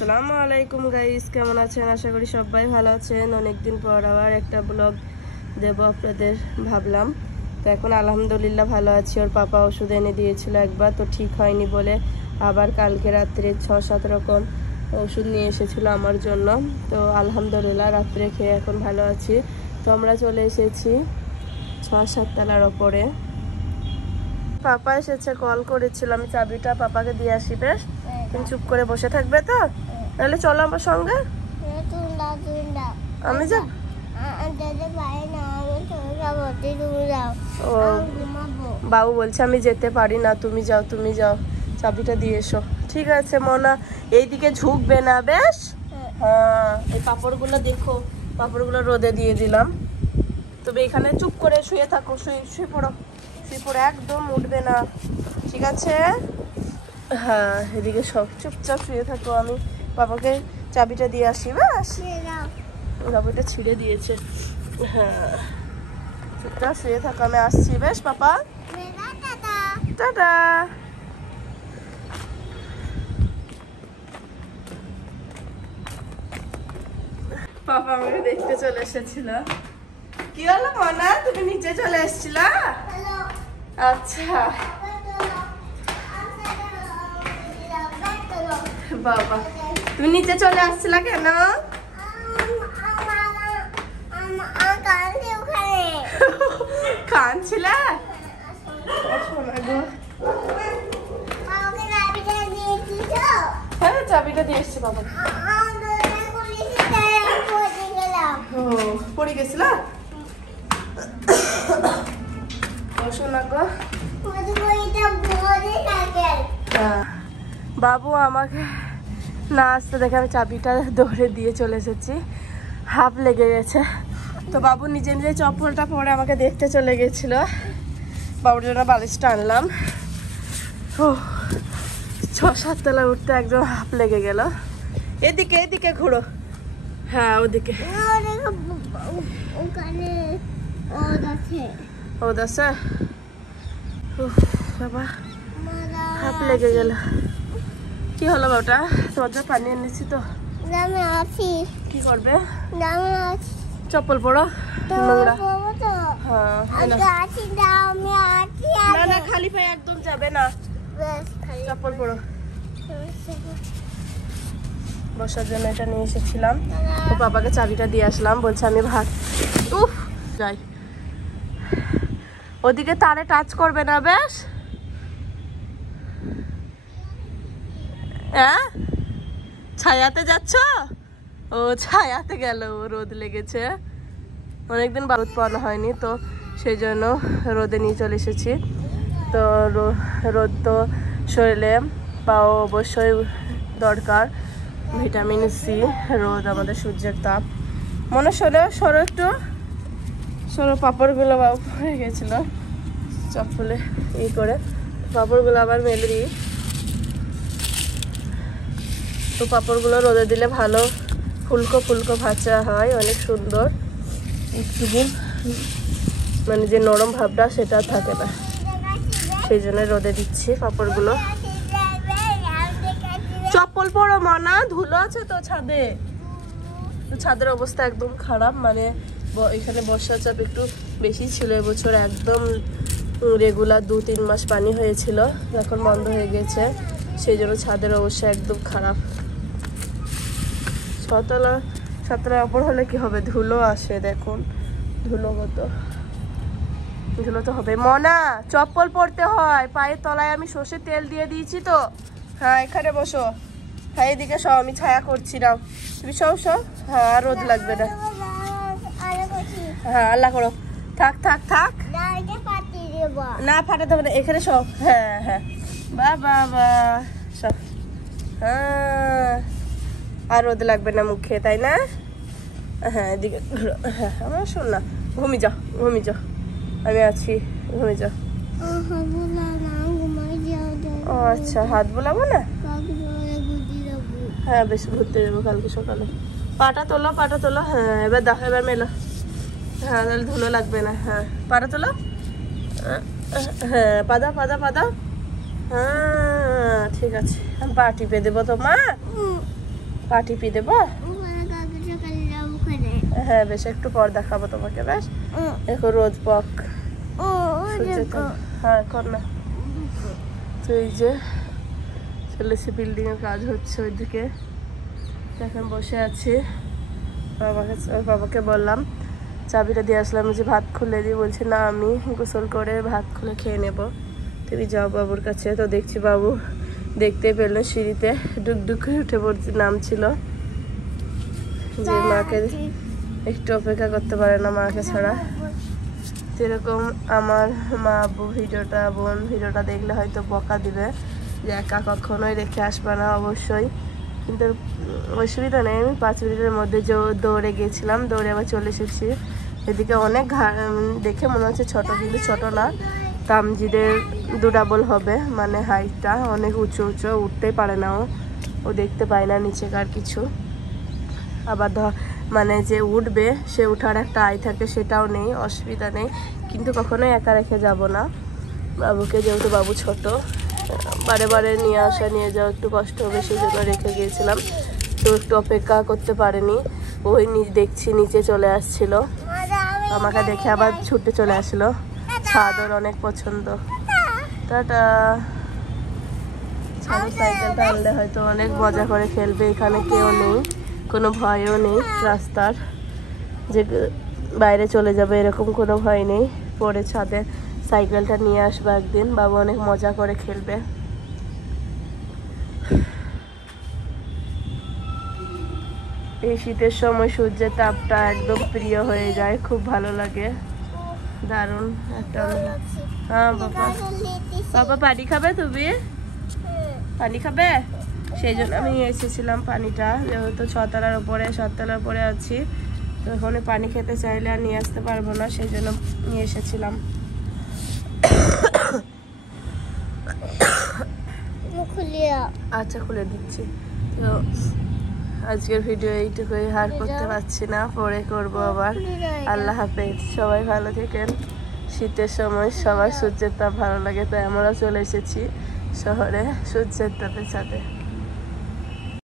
আসসালামু আলাইকুম গাইস, কেমন আছেন? আশা করি সবাই ভালো আছেন। অনেকদিন পর আবার একটা ব্লগ দেব আপনাদের ভাবলাম। তো এখন আলহামদুলিল্লাহ ভালো আছি। ওর পাপা ওষুধ এনে দিয়েছিল একবার, তো ঠিক হয়নি বলে আবার কালকে রাত্রে 6-7 রকম ওষুধ নিয়ে এসেছিল আমার জন্য। তো আলহামদুলিল্লাহ রাত্রে খেয়ে এখন ভালো আছি। তো আমরা চলে এসেছি 6-7 তলার ওপরে। পাপা এসেছে, কল করেছিল, আমি চাবিটা পাপাকে দিয়ে আসি। বেশ, তুমি চুপ করে বসে থাকবে তো? তাহলে চলো আমার সঙ্গে। আমি যাব। ও বাবু বলছে আমি যেতে পারি না, তুমি যাও, তুমি যাও, চাবিটা দিয়ে এসো। ঠিক আছে মনা, এইদিকে ঝুঁকবে না। বেশ, হ্যাঁ। এই পাপড়গুলো দেখো, পাপড়গুলো রোদে দিয়ে দিলাম। তবে এখানে চুপ করে শুয়ে থাকো, শুয়ে পড়ো, শুয়ে পড়ো, একদম উঠবে না, ঠিক আছে? হ্যাঁ, এদিকে সব চুপচাপ শুয়ে থাকো। আমি বাবাকে চাবিটা দিয়ে আসি। ব্যাস, চাবিটা ছিঁড়ে দিয়েছে। হ্যাঁ, চুপচাপ শুয়ে থাকো, আমি আসছি। বেশ পাপা, টাটা। পাপা আমাকে দেখতে চলে এসেছিল। কি হলো মনা, তুমি নিচে চলে এসেছিল? আচ্ছা বাবা, তুমি নিচে চলে আসছিলা কেন? কাঁদছিল? হ্যাঁ, চাবিটা দিয়ে এসছি বাবা। পড়ে গেছিল? শোনা গো, বাবু আমাকে না আসতে দেখে আমি চাবিটা দৌড়ে দিয়ে চলে এসেছি। হাফ লেগে গেছে। তো বাবু নিজে নিজে চপ্পলটা পরে আমাকে দেখতে চলে গেছিল। বাবুর জন্য বালিশটা আনলাম। ও 6-7 তলা উঠতে একদম হাফ লেগে গেল। এদিকে এদিকে ঘুরো। হ্যাঁ, ওদিকে আছে। বাবা হাফ লেগে গেল। কি হলো বাবুটা? তোমার জন্য পানি এনেছি তো। কি করবে? চপ্পল পরো, নোংরা। হ্যাঁ, না না, খালি পায়ে একদম যাবে না, চপ্পল পরো। বসার জন্য এটা নিয়ে এসেছিলাম। তো বাবাকে চাবিটা দিয়ে আসলাম, বলছে আমি ভাত যাই। ওদিকে তারে টাচ করবে না। বেশ, হ্যাঁ, ছায়াতে যাচ্ছ? ও ছায়াতে গেল, রোদ লেগেছে। অনেকদিন রোদ পাওয়ানো হয়নি, তো সেই জন্য রোদে নিয়ে চলে এসেছি। তো রোদ তো শরীরে পাওয়া অবশ্যই দরকার, ভিটামিন সি। রোদ আমাদের সূর্যের তাপ। মনে সরো একটু সরো। পাপড়গুলো বাবু পড়ে গেছিলো চপ্পলে করে, পাপড়গুলো আবার মেলে দিই। তো পাপড়গুলো রোদে দিলে ভালো ফুলকো ফুলকো ভাজা হয়, অনেক সুন্দর। একটু মানে যে নরম ভাবটা সেটা থাকে না, সেই জন্য রোদে দিচ্ছি পাপড়গুলো। চপ্পল পরো মনা, ধুলো আছে তো ছাদে। তো ছাদের অবস্থা একদম খারাপ, মানে এখানে বর্ষার চাপ একটু বেশি ছিল এবছর। একদম রেগুলার 2-3 মাস পানি হয়েছিল, এখন বন্ধ হয়ে গেছে। সেই জন্য ছাদের অবস্থা একদম খারাপ। 6 তলার ওপর হলে কি হবে, ধুলো আসে। দেখুন ধুলো তো হবে। মনা, চপ্পল পরতে হয়, পায়ের তলায় আমি সর্ষের তেল দিয়ে দিয়েছি তো। হ্যাঁ, এখানে বসো। হ্যাঁ, এদিকে সব আমি ছায়া করছি না, তুমি সব। হ্যাঁ, রোদ লাগবে না। হ্যাঁ, আল্লাহ করো। থাক থাক থাক, না ফাটাতে হবে না, এখানে সব। হ্যাঁ হ্যাঁ, বাবা সব। হ্যাঁ, আর রোদ লাগবে না মুখে, তাই না? হ্যাঁ, এদিকে ঘুরো। হ্যাঁ, আমার শোন না, ঘুমি যাও, আমি আছি, ঘুমি যাও। ও আচ্ছা, হাত বোলাবো না? হ্যাঁ, বেশ, ঘুরতে যাবো কালকে সকালে। পাটা তোলো। হ্যাঁ, এবার মেলো। হ্যাঁ, তাহলে ধুলো লাগবে না। হ্যাঁ, পাটা তোলো। হ্যাঁ, পাদা। হ্যাঁ, ঠিক আছে, আমি পা টিপে দেবো তোমার। পা টিপি দেবো? হ্যাঁ বেশ, একটু পর দেখাবো তোমাকে। বেশ, দেখো রোদ পক। হ্যাঁ কর না। তো এই যে চলেছে, বিল্ডিং এর কাজ হচ্ছে ওইদিকে, এখন বসে আছি। বাবাকে বললাম চাবিটা দিয়ে আসলাম যে ভাত খুলে দিই, বলছে না আমি গোসল করে ভাত খুলে খেয়ে নেবো, তুমি যাও বাবুর কাছে। তো দেখছি বাবু দেখতে পেলো সিঁড়িতে ডুকডুক করে উঠে পড়ছে, নামছিল, যে মাকে একটু অপেক্ষা করতে পারে না মাকে ছাড়া। যেরকম আমার মা আব্বু ভিডিওটা, বোন ভিডিওটা দেখলে হয়তো বকা দিবে যে একা কখনোই রেখে আসবে না, অবশ্যই। কিন্তু অসুবিধা নেই, আমি 5 মিনিটের মধ্যে দৌড়ে গিয়েছিলাম, দৌড়ে আবার চলে এসেছি। এদিকে অনেক দেখে মনে হচ্ছে ছোট, কিন্তু ছোট না, তামজিদের 2 ডাবল হবে, মানে হাইটটা অনেক উঁচু উঁচু, উঠতেই পারে না ও দেখতে পায় না নিচেকার কিছু। আবার মানে যে উঠবে সে উঠার একটা আয় থাকে, সেটাও নেই, অসুবিধা নেই। কিন্তু কখনোই একা রেখে যাব না বাবুকে, যেহেতু বাবু ছোট, বারে বারে নিয়ে আসা নিয়ে যাওয়া একটু কষ্ট হবে, সেই জন্য রেখে গিয়েছিলাম। তো একটু অপেক্ষা করতে পারেনি, ওই দেখছি নিচে চলে আসছিল, আমাকে দেখে আবার ছুটে চলে আসলো। ছাদর অনেক পছন্দ। টাটা। ছাদের সাইকেলটা আনলে হয়তো অনেক মজা করে খেলবে, এখানে কেউ নেই, কোনো ভয়ও নেই, রাস্তার যে বাইরে চলে যাবে এরকম কোনো ভয় নেই। পরে ছাদে সাইকেলটা নিয়ে আসবো একদিন, বাবা অনেক মজা করে খেলবে। এই শীতের সময় সূর্যের তাপটা একদম প্রিয় হয়ে যায়, খুব ভালো লাগে, দারুণ একটা। হ্যাঁ বাবা, বাবা পানি খাবে? তুমি পানি খাবে? সেই জন্য আমি নিয়ে এসেছিলাম পানিটা, যেহেতু 6 তলার উপরে 7 তলার উপরে আছি, তো ওখানে পানি খেতে চাইলে আর নিয়ে আসতে পারবো না, সেই জন্য নিয়ে এসেছিলাম। আচ্ছা খুলে দিচ্ছি। তো আজকের ভিডিও এইটুকুই, আর করতে পারছি না, পরে করব আবার। আল্লাহ হাফেজ, সবাই ভালো থাকেন। শীতের সময় সবার সূর্যের তাপ ভালো লাগে, তাই আমরা চলে এসেছি শহরে সূর্যের তাপের সাথে।